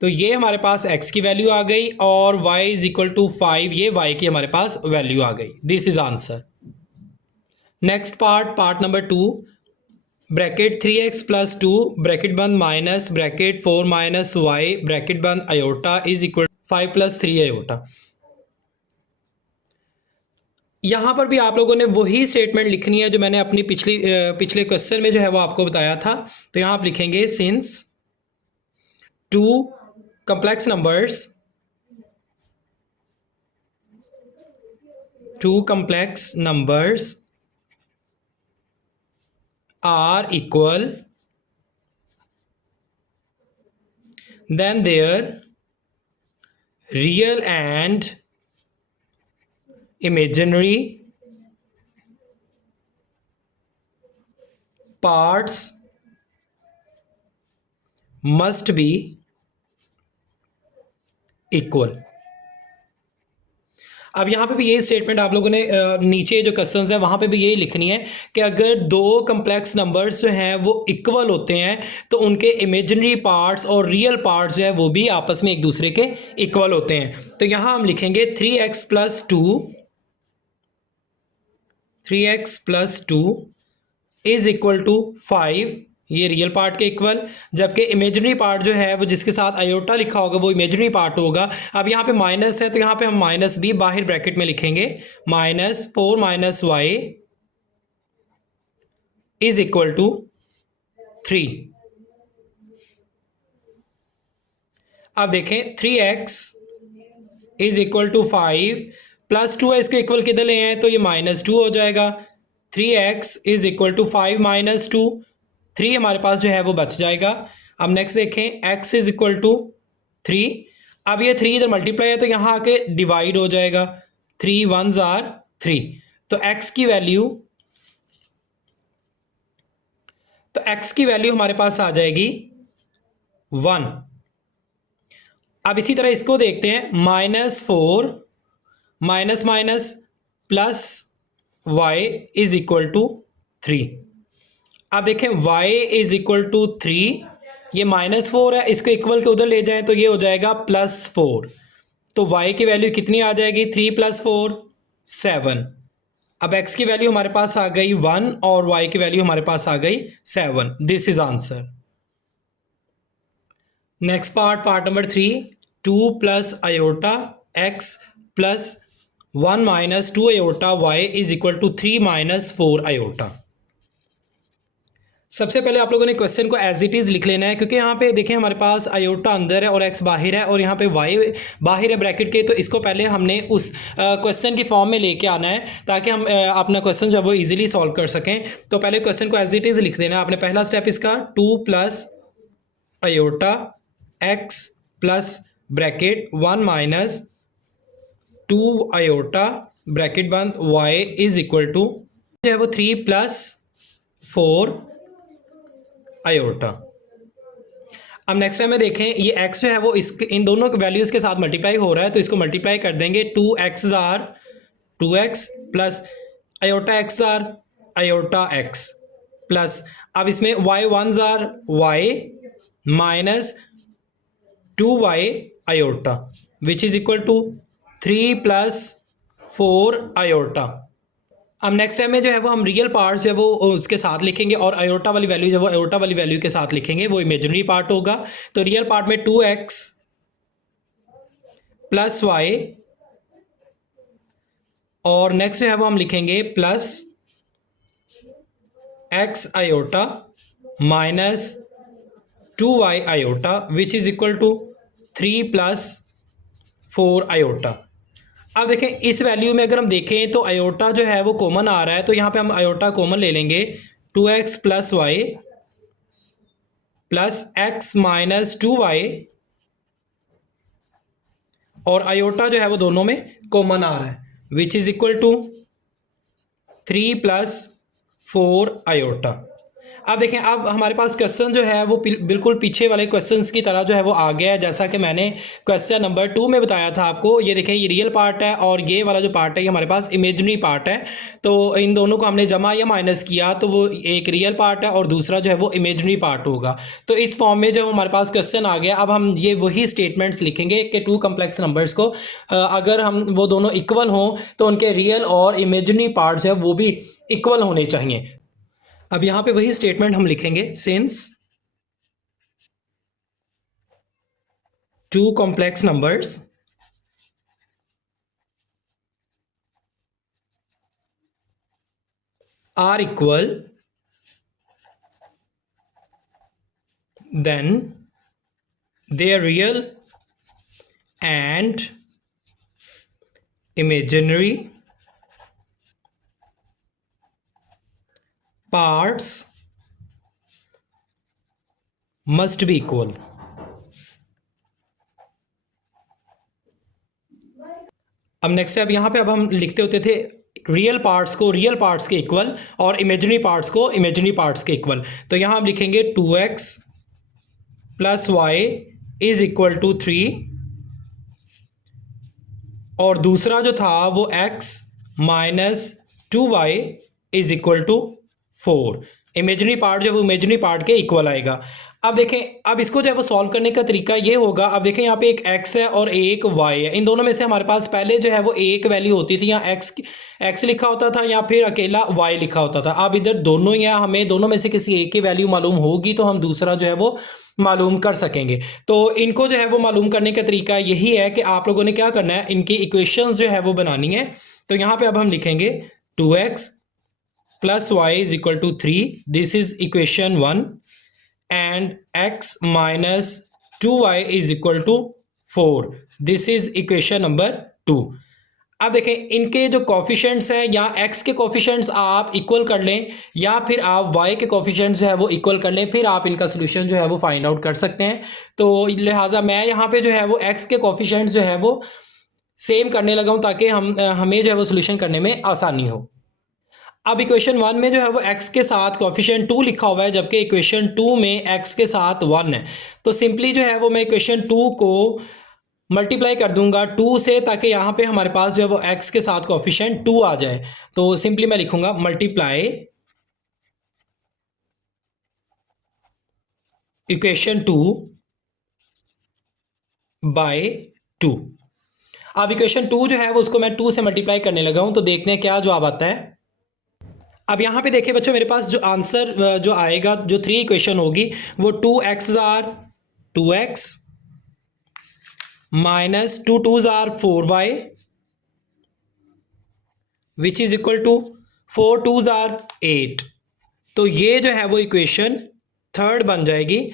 तो ये हमारे पास x की वैल्यू आ गई और y इज इक्वल टू 5, ये y की हमारे पास वैल्यू आ गई। This is answer. Next part number 2, bracket 3x + 2 bracket बंद माइनस ब्रैकेट 4 - y ब्रैकेट बंद अयोटा इज इक्वल 5 + 3 अयोटा। यहाँ पर भी आप लोगों ने वही स्टेटमेंट लिखनी है जो मैंने अपनी पिछले क्वेश्चन में जो है वो आपको बताया था। तो यहाँ आप लिखेंगे since 2 complex numbers are equal, then their real and imaginary parts must be equal। अब यहाँ पे भी यही स्टेटमेंट आप लोगों ने नीचे जो क्वेश्चंस है वहाँ पे भी यही लिखनी है कि अगर दो कम्प्लेक्स नंबर्स जो हैं वो इक्वल होते हैं तो उनके इमेजिनरी पार्ट्स और रियल पार्ट्स जो है वो भी आपस में एक दूसरे के इक्वल होते हैं। तो यहाँ हम लिखेंगे 3x plus two is equal to 5, ये रियल पार्ट के इक्वल, जबकि इमेजिनरी पार्ट जो है वो जिसके साथ आयोटा लिखा होगा वो इमेजिनरी पार्ट होगा। अब यहाँ पे माइनस है तो यहाँ पे हम माइनस भी बाहर ब्रैकेट में लिखेंगे, -4 - y इज इक्वल टू 3। अब देखें 3x is equal to 5 plus 2 है, इसको इक्वल किधर ले आए तो ये -2 हो जाएगा। 3x इज इक्वल टू 5 - 2, 3 हमारे पास जो है वो बच जाएगा। अब नेक्स्ट देखें x इज इक्वल टू 3। अब ये 3 इधर मल्टीप्लाई है तो यहाँ आके डिवाइड हो जाएगा, 3 1s are 3। तो x की वैल्यू हमारे पास आ जाएगी 1। अब इसी तरह इसको देखते हैं, -4 minus minus plus y is equal to 3। अब देखें y इज इक्वल टू 3, ये -4 है, इसको इक्वल के उधर ले जाएं तो ये हो जाएगा +4। तो y की वैल्यू कितनी आ जाएगी, 3 + 4 7। अब x की वैल्यू हमारे पास आ गई 1 और y की वैल्यू हमारे पास आ गई 7। This is answer. Next part number 3, 2 + iota x plus 1 - 2 iota y is equal to 3 - 4 iota. सबसे पहले आप लोगों ने क्वेश्चन को एज इट इज़ लिख लेना है, क्योंकि यहाँ पे देखें हमारे पास आयोटा अंदर है और x बाहर है और यहाँ पे y बाहर है ब्रैकेट के, तो इसको पहले हमने उस क्वेश्चन की फॉर्म में लेके आना है ताकि हम अपना क्वेश्चन जो है वो इजीली सॉल्व कर सकें। तो पहले क्वेश्चन को एज इट इज़ लिख देना है आपने। पहला स्टेप इसका 2 + iota x plus bracket 1 - 2 iota bracket बंद y इज इक्वल टू जो है वो 3 + 4 आयोटा। अब नेक्स्ट टाइम में देखें ये x जो है वो इन दोनों वैल्यूज़ के साथ मल्टीप्लाई हो रहा है, तो इसको मल्टीप्लाई कर देंगे। 2x are 2x plus iota x are iota x plus, अब इसमें y 1s are y minus 2y iota which is equal to 3 + 4 iota. अब नेक्स्ट टाइम में जो है वो हम रियल पार्ट जो है वो उसके साथ लिखेंगे और आयोटा वाली वैल्यू जो है वो आयोटा वाली वैल्यू के साथ लिखेंगे, वो इमेजिनरी पार्ट होगा। तो रियल पार्ट में 2x प्लस y और नेक्स्ट जो है वो हम लिखेंगे plus x iota minus 2y iota which is equal to 3 + 4 iota. अब देखें इस वैल्यू में अगर हम देखें तो आयोटा जो है वो कॉमन आ रहा है, तो यहाँ पे हम आयोटा कॉमन ले लेंगे। 2x + y plus x minus 2y और आयोटा जो है वो दोनों में कॉमन आ रहा है which is equal to 3 + 4 iota. अब देखें अब हमारे पास क्वेश्चन जो है वो बिल्कुल पीछे वाले क्वेश्चंस की तरह जो है वो आ गया है, जैसा कि मैंने क्वेश्चन नंबर 2 में बताया था आपको। ये देखें ये रियल पार्ट है और ये वाला जो पार्ट है ये हमारे पास इमेजिनरी पार्ट है। तो इन दोनों को हमने जमा या माइनस किया तो वो एक रियल पार्ट है और दूसरा जो है वो इमेजिनरी पार्ट होगा। तो इस फॉर्म में जो हमारे पास क्वेश्चन आ गया, अब हम ये वही स्टेटमेंट्स लिखेंगे कि 2 कम्प्लेक्स नंबर्स को अगर हम वो दोनों इक्वल हों तो उनके रियल और इमेजिनरी पार्ट्स है वो भी इक्वल होने चाहिए। अब यहां पे वही स्टेटमेंट हम लिखेंगे, since 2 complex numbers are equal then their real and imaginary parts must be equal। अब नेक्स्ट अब यहाँ पे अब हम लिखते होते थे रियल पार्ट्स को रियल पार्ट्स के इक्वल और इमेजिनरी पार्ट्स को इमेजिनरी पार्ट्स के इक्वल। तो यहाँ हम लिखेंगे 2x + y is equal to 3 और दूसरा जो था वो x minus 2y is equal to 4। Imaginary part जो है वो इमेजनरी पार्ट के इक्वल आएगा। अब देखें, अब इसको जो है वो सॉल्व करने का तरीका ये होगा। अब देखें यहाँ पे एक x है और एक y है, इन दोनों में से हमारे पास पहले जो है वो एक वैल्यू होती थी, या x लिखा होता था या फिर अकेला y लिखा होता था। अब इधर दोनों, या हमें दोनों में से किसी एक की वैल्यू मालूम होगी तो हम दूसरा जो है वो मालूम कर सकेंगे। तो इनको जो है वो मालूम करने का तरीका यही है कि आप लोगों ने क्या करना है, इनकी इक्वेशंस जो है वो बनानी है। तो यहाँ पे अब हम लिखेंगे 2x plus Y is equal to 3, this is equation 1, and x minus 2y is equal to 4, this is equation number 2। अब देखें, इनके जो कोफिशिएंट्स हैं, या x के कोफिशिएंट्स आप इक्वल कर लें या फिर आप y के कोफिशिएंट्स जो है वो इक्वल कर लें, फिर आप इनका सोल्यूशन जो है वो फाइंड आउट कर सकते हैं। तो लिहाजा मैं यहाँ पे जो है वो x के कोफिशिएंट्स जो है वो सेम करने लगा हूँ ताकि हमें जो है वो सोल्यूशन करने में आसानी हो। अब इक्वेशन 1 में जो है वो x के साथ कोफिशिएंट 2 लिखा हुआ है, जबकि इक्वेशन 2 में x के साथ 1 है। तो सिंपली जो है वो मैं इक्वेशन 2 को मल्टीप्लाई कर दूंगा 2 से, ताकि यहाँ पे हमारे पास जो है वो x के साथ कोफिशिएंट 2 आ जाए। तो सिंपली मैं लिखूंगा मल्टीप्लाई इक्वेशन 2 बाय 2। अब इक्वेशन 2 जो है वो उसको मैं 2 से मल्टीप्लाई करने लगा हूं, तो देखते हैं क्या जवाब आता है। अब यहाँ पे देखिए बच्चों, मेरे पास जो आंसर जो आएगा, जो 3 इक्वेशन होगी वो 2x are 2x minus 2 2s are 4y which is equal to 4 2s are 8। तो ये जो है वो इक्वेशन 3 बन जाएगी।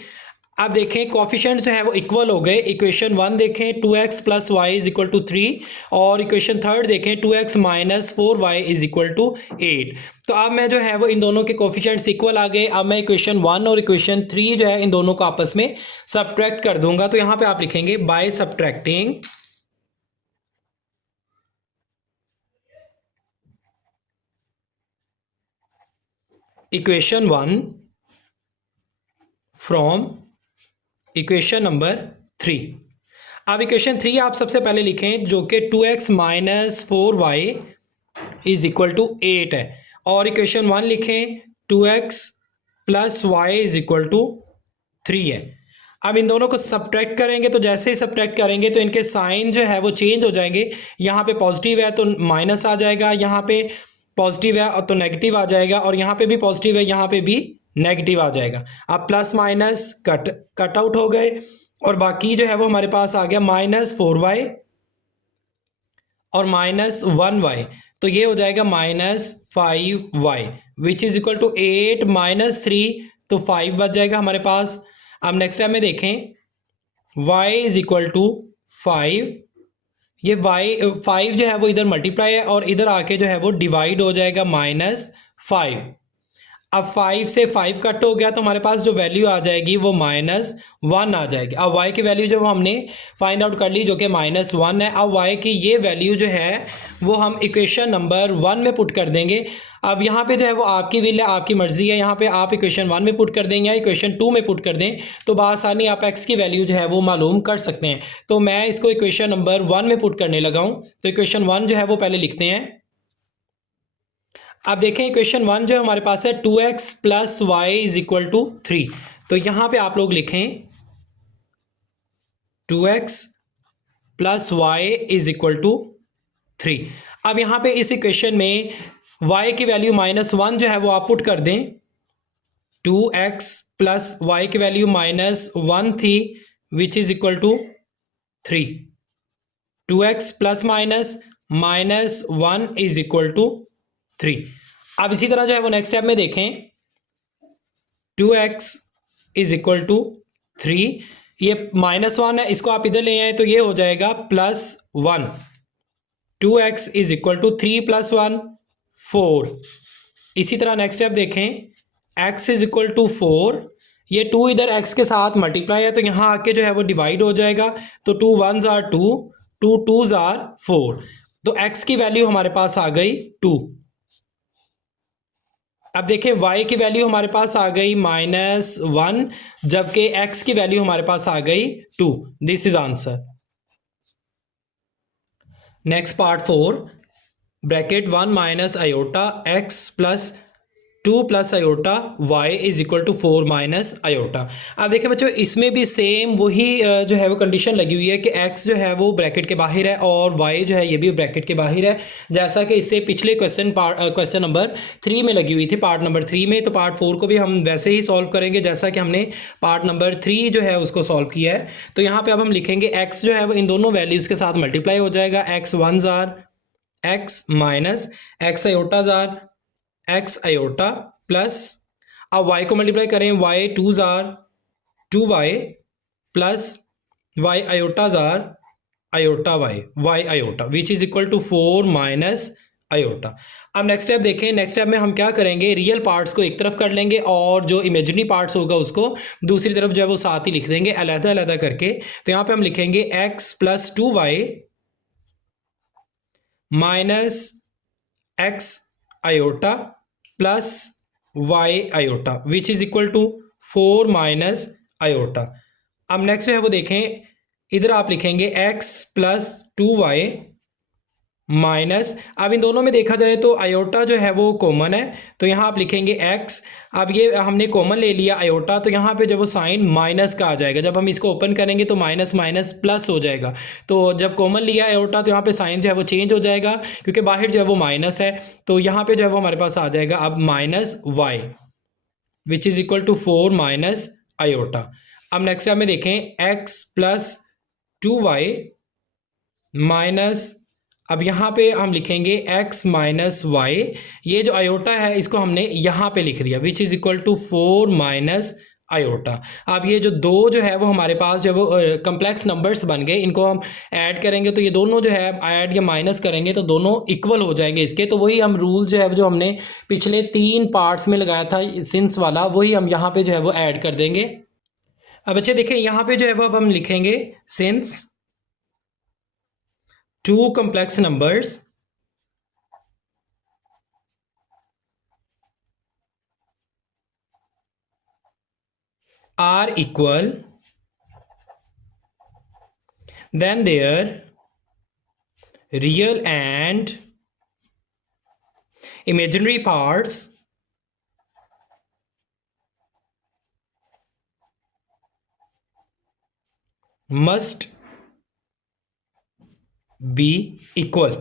अब देखें, कोफिशिएंट जो है वो इक्वल हो गए। इक्वेशन 1 देखें 2x plus Y is equal to 3, और इक्वेशन 3 देखें 2x minus 4y is equal to 8। तो अब मैं जो है वो इन दोनों के कोफिशिएंट्स इक्वल आ गए। अब मैं इक्वेशन 1 और इक्वेशन 3 जो है इन दोनों को आपस में सब्ट्रैक्ट कर दूंगा। तो यहाँ पे आप लिखेंगे by subtracting equation 1 from equation number 3। अब इक्वेशन 3 आप सबसे पहले लिखें, जो कि 2x minus 4y is equal to 8 है, और इक्वेशन 1 लिखें 2x plus Y is equal to 3 है। अब इन दोनों को सब्ट्रैक्ट करेंगे, तो जैसे ही सब्ट्रैक्ट करेंगे तो इनके साइन जो है वो चेंज हो जाएंगे। यहाँ पे पॉजिटिव है तो माइनस आ जाएगा, यहाँ पे पॉजिटिव है तो नेगेटिव आ जाएगा, और यहाँ पे भी पॉजिटिव है, यहाँ पे भी नेगेटिव आ जाएगा। अब प्लस माइनस कट आउट हो गए, और बाकी जो है वो हमारे पास आ गया माइनस 4y और माइनस 1y। तो ये हो जाएगा minus 5y which is equal to 8 minus 3, तो 5 बच जाएगा हमारे पास। अब नेक्स्ट टाइम में देखें y इज इक्वल टू 5, ये y 5 जो है वो इधर मल्टीप्लाई है, और इधर आके जो है वो डिवाइड हो जाएगा माइनस 5। अब 5 से 5 कट हो गया, तो हमारे पास जो वैल्यू आ जाएगी वो माइनस 1 आ जाएगी। अब y की वैल्यू जो हमने फाइंड आउट कर ली, जो कि माइनस 1 है। अब y की ये वैल्यू जो है वो हम इक्वेशन नंबर 1 में पुट कर देंगे। अब यहाँ पे जो है वो आपकी विल है, आपकी मर्जी है, यहाँ पे आप इक्वेशन 1 में पुट कर दें या इक्वेशन 2 में पुट कर दें, तो बआसानी आप x की वैल्यू जो है वो मालूम कर सकते हैं। तो मैं इसको इक्वेशन नंबर 1 में पुट करने लगा हूँ। तो इक्वेशन 1 जो है वो पहले लिखते हैं। अब देखें, इक्वेशन 1 जो हमारे पास है 2x plus Y is equal to 3। तो यहाँ पे आप लोग लिखें 2x plus Y is equal to 3। अब यहाँ पे इस इक्वेशन में y की वैल्यू माइनस 1 जो है वो आप पुट कर दें। 2x प्लस वाई की वैल्यू माइनस 1 थी which is equal to 3। 2x plus minus minus 1 is equal to 3। अब इसी तरह जो है वो नेक्स्ट स्टेप में देखें 2x इज इक्वल टू 3, ये माइनस 1 है, इसको आप इधर ले आए तो ये हो जाएगा plus 1। 2x is equal to 3 plus 1 4। इसी तरह नेक्स्ट स्टेप देखें x इज इक्वल टू 4, ये 2 इधर x के साथ मल्टीप्लाई है तो यहाँ आके जो है वो डिवाइड हो जाएगा। तो 2 1s आर 2, 2 2s आर 4। तो x की वैल्यू हमारे पास आ गई 2। अब देखें y की वैल्यू हमारे पास आ गई -1, जबकि x की वैल्यू हमारे पास आ गई 2। This is answer. Next part 4, bracket 1 minus iota X plus 2 plus iota y is equal to 4 minus iota. अब देखिए बच्चों, इसमें भी सेम वही जो है वो कंडीशन लगी हुई है कि x जो है वो ब्रैकेट के बाहर है और y जो है ये भी ब्रैकेट के बाहर है, जैसा कि इससे पिछले क्वेश्चन नंबर 3 में लगी हुई थी, पार्ट नंबर 3 में। तो पार्ट 4 को भी हम वैसे ही सॉल्व करेंगे जैसा कि हमने पार्ट नंबर 3 जो है उसको सॉल्व किया है। तो यहाँ पर अब हम लिखेंगे x जो है वो इन दोनों वैल्यूज़ के साथ मल्टीप्लाई हो जाएगा, x वन जार x माइनस x आयोटा जार एक्स आयोटा प्लस, अब y को मल्टीप्लाई करें, y टू जार 2y प्लस y आयोटा जार iota y iota which is equal to 4 minus iota. अब नेक्स्ट स्टेप देखें, नेक्स्ट स्टेप में हम क्या करेंगे, रियल पार्ट्स को एक तरफ कर लेंगे और जो इमेजिनरी पार्ट्स होगा उसको दूसरी तरफ जो है वो साथ ही लिख देंगे अलग अलग करके। तो यहाँ पे हम लिखेंगे x plus 2y minus x iota plus y iota which is equal to 4 minus iota. अब नेक्स्ट जो है वो देखें, इधर आप लिखेंगे x प्लस 2y माइनस, अब इन दोनों में देखा जाए तो आयोटा जो है वो कॉमन है, तो यहाँ आप लिखेंगे x। अब ये हमने कॉमन ले लिया आयोटा, तो यहाँ पे जब वो साइन माइनस का आ जाएगा, जब हम इसको ओपन करेंगे तो माइनस माइनस प्लस हो जाएगा। तो जब कॉमन लिया आयोटा तो यहाँ पे साइन जो है वो चेंज हो जाएगा, क्योंकि बाहर जो है वो माइनस है, तो यहाँ पे जो है वो हमारे पास आ जाएगा अब minus y which is equal to 4 minus iota. अब नेक्स्ट स्टेप में देखें, x प्लस 2y माइनस, अब यहाँ पे हम लिखेंगे x माइनस वाई, ये जो आयोटा है इसको हमने यहाँ पे लिख दिया which is equal to 4 minus iota. अब ये जो दो जो है वो हमारे पास जो वो कम्प्लेक्स नंबर्स बन गए, इनको हम ऐड करेंगे तो ये दोनों जो है ऐड या माइनस करेंगे तो दोनों इक्वल हो जाएंगे इसके। तो वही हम रूल जो है जो हमने पिछले 3 पार्ट्स में लगाया था सिंस वाला, वही हम यहाँ पे जो है वो ऐड कर देंगे। अब बच्चे देखें, यहाँ पे जो है वो अब हम लिखेंगे since two complex numbers are equal, then their real and imaginary parts must be equal।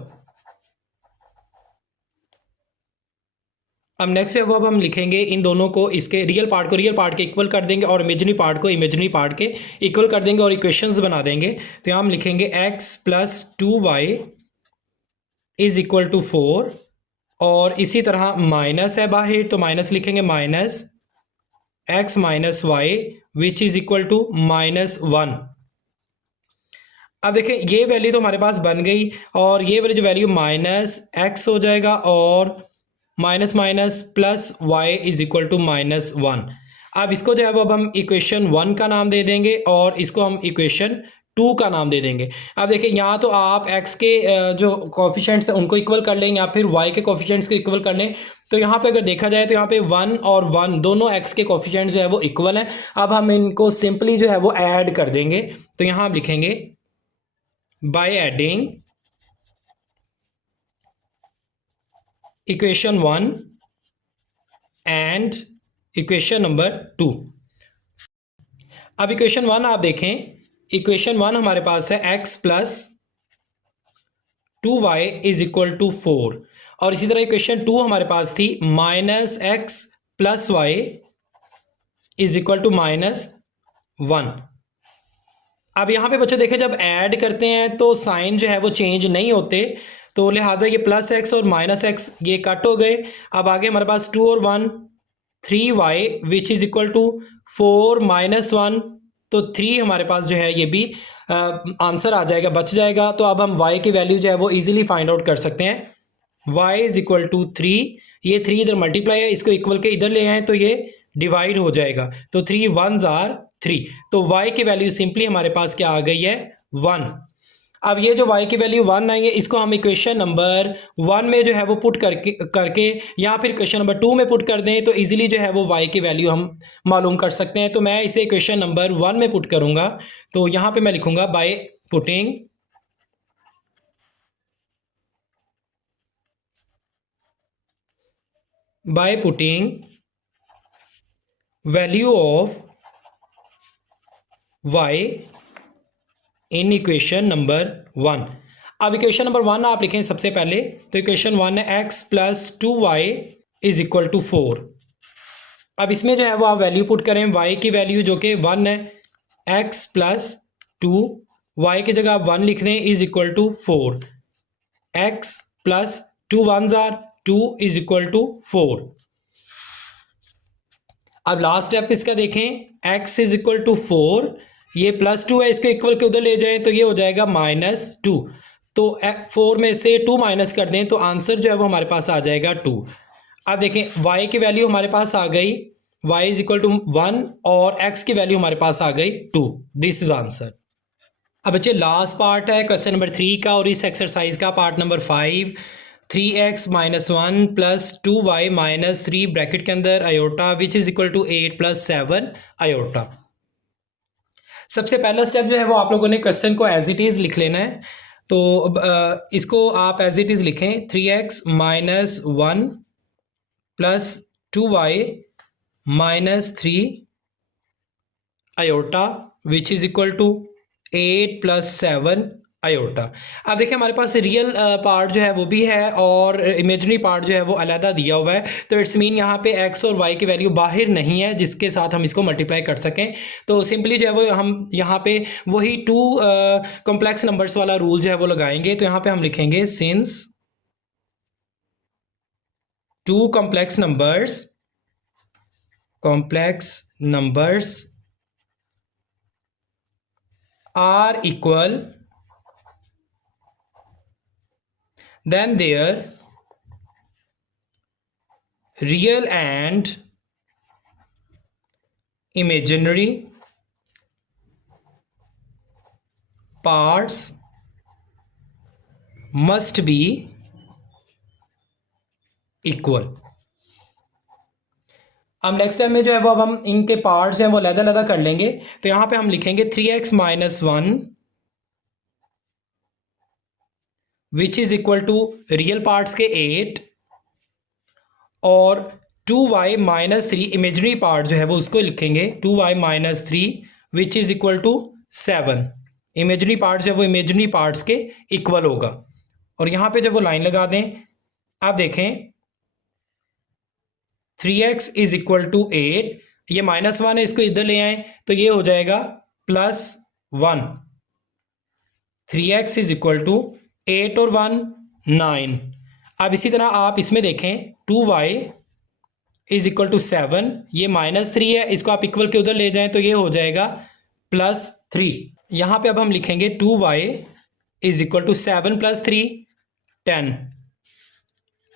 अब नेक्स्ट है वो अब हम लिखेंगे इन दोनों को, इसके रियल पार्ट को रियल पार्ट के इक्वल कर देंगे और इमेजिनरी पार्ट को इमेजिनरी पार्ट के इक्वल कर देंगे और इक्वेशंस बना देंगे। तो यहाँ हम लिखेंगे x plus 2y is equal to 4, और इसी तरह माइनस है बाहर तो माइनस लिखेंगे, minus x minus y which is equal to minus 1। अब देखें ये वैल्यू तो हमारे पास बन गई और ये वाली जो वैल्यू माइनस एक्स हो जाएगा और minus minus plus Y is equal to minus 1। अब इसको जो है वो अब हम इक्वेशन 1 का नाम दे देंगे और इसको हम इक्वेशन 2 का नाम दे देंगे। अब देखिए यहाँ तो आप x के जो कोफिशिएंट्स हैं उनको इक्वल कर लें या फिर y के कोफिशिएंट्स को इक्वल कर लें। तो यहाँ पे अगर देखा जाए तो यहाँ पे 1 और 1 दोनों x के कोफिशिएंट्स जो है वो इक्वल हैं। अब हम इनको सिंपली जो है वो ऐड कर देंगे। तो यहाँ हम लिखेंगे by adding equation 1 and equation number 2। अब इक्वेशन 1 आप देखें, इक्वेशन 1 हमारे पास है x plus 2y is equal to 4, और इसी तरह इक्वेशन 2 हमारे पास थी minus x plus Y is equal to minus 1। अब यहाँ पे बच्चों देखें, जब ऐड करते हैं तो साइन जो है वो चेंज नहीं होते, तो लिहाजा ये प्लस एक्स और माइनस एक्स ये कट हो गए। अब आगे हमारे पास 2 और 1 3y which is equal to 4 minus 1, तो 3 हमारे पास जो है ये भी आंसर आ जाएगा, बच जाएगा। तो अब हम y की वैल्यू जो है वो इजीली फाइंड आउट कर सकते हैं। y इज इक्वल टू 3, ये 3 इधर मल्टीप्लाई है, इसको इक्वल के इधर ले आए तो ये डिवाइड हो जाएगा, तो 3 1s आर 3। तो y की वैल्यू सिंपली हमारे पास क्या आ गई है 1। अब ये जो y की वैल्यू 1 आई है इसको हम इक्वेशन नंबर 1 में जो है वो पुट करके या फिर इक्वेशन नंबर 2 में पुट कर दें तो इजीली जो है वो y की वैल्यू हम मालूम कर सकते हैं। तो मैं इसे इक्वेशन नंबर 1 में पुट करूंगा, तो यहाँ पे मैं लिखूंगा by putting by putting value of y in equation number 1। अब इक्वेशन नंबर 1 आप लिखें सबसे पहले, तो इक्वेशन 1 है x plus 2y is equal to 4। अब इसमें जो है वो आप वैल्यू पुट करें, y की वैल्यू जो कि 1 है, x प्लस 2, y की जगह आप 1 लिख दें, is equal to 4। x plus 2 1s are 2 is equal to 4। अब लास्ट स्टेप इसका देखें, x इज इक्वल टू 4, ये प्लस 2 है, इसको इक्वल के उधर ले जाएं तो ये हो जाएगा -2। तो 4 में से 2 माइनस कर दें तो आंसर जो है वो हमारे पास आ जाएगा 2। अब देखें y की वैल्यू हमारे पास आ गई, y इज इक्वल टू 1 और x की वैल्यू हमारे पास आ गई 2। This is answer. अब बच्चे लास्ट पार्ट है क्वेश्चन नंबर 3 का और इस एक्सरसाइज का part number 5। 3x minus 1 plus 2y minus 3 bracket के अंदर iota which is equal to 8 plus 7 iota. सबसे पहला स्टेप जो है वो आप लोगों ने क्वेश्चन को एज इट इज़ लिख लेना है। तो इसको आप एज इट इज़ लिखें, 3x minus 1 plus 2y minus 3 iota which is equal to 8 plus 7 iota. अब देखिए हमारे पास रियल पार्ट जो है वो भी है और इमेजनरी पार्ट जो है वो अलहदा दिया हुआ है, तो इट्स मीन यहाँ पे x और y की वैल्यू बाहर नहीं है जिसके साथ हम इसको मल्टीप्लाई कर सकें। तो सिंपली जो है वो हम यहाँ पे वही 2 कॉम्प्लेक्स नंबर्स वाला रूल जो है वो लगाएंगे। तो यहाँ पे हम लिखेंगे since 2 complex numbers are equal, then their real and imaginary parts must be equal। अब नेक्स्ट टाइम में जो है वो अब हम इनके पार्ट्स हैं वो अलग-अलग कर लेंगे। तो यहाँ पे हम लिखेंगे 3x minus 1 which is equal to real parts के 8 और 2y माइनस 3 इमेजनरी पार्ट जो है वो उसको लिखेंगे 2y minus 3 which is equal to 7। Imaginary part जो है वो इमेजनरी पार्ट्स के इक्वल होगा और यहाँ पे जब वो लाइन लगा दें, आप देखें 3x इज इक्वल टू 8, ये -1 है, इसको इधर ले आए तो ये हो जाएगा +1। 3x इज इक्वल टू 8 और 1 9। अब इसी तरह आप इसमें देखें 2y इज इक्वल टू 7, ये -3 है, इसको आप इक्वल के उधर ले जाएं तो ये हो जाएगा +3। यहाँ पे अब हम लिखेंगे 2y is equal to 7 + 3 10।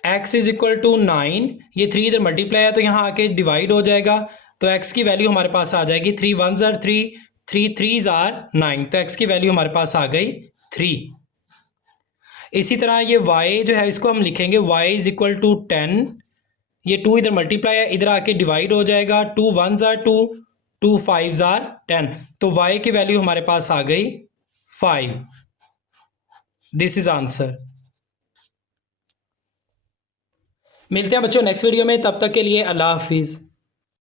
x is equal to 9, ये 3 इधर मल्टीप्लाई है तो यहाँ आके डिवाइड हो जाएगा, तो x की वैल्यू हमारे पास आ जाएगी 3 1s are 3, 3 3s are 9, तो x की वैल्यू हमारे पास आ गई 3। इसी तरह ये y जो है इसको हम लिखेंगे y इज इक्वल टू 10, ये 2 इधर मल्टीप्लाई है, इधर आके डिवाइड हो जाएगा, 2 1s are 2, 2 5s are 10, तो y की वैल्यू हमारे पास आ गई 5। This is answer. मिलते हैं बच्चों नेक्स्ट वीडियो में, तब तक के लिए अल्लाह हाफिज़।